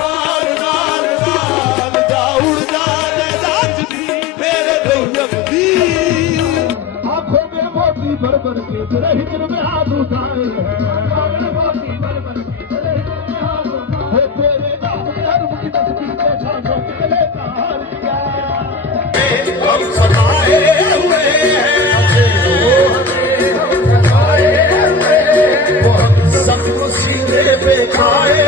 नाल नाल नाल जाउड़ जाने जाचदी मेरे दैयम दी आंखों में मोती भर भर के तेरे हिजर में हाथ उठाए हैं आंखों में मोती भर भर के तेरे हिजर में हाथ उठाए हैं तेरे नाम धर्म की तस्वीर को छाछों के लेता हार दिया हम सताए हुए हैं वो हम सख्त सीने पे खाए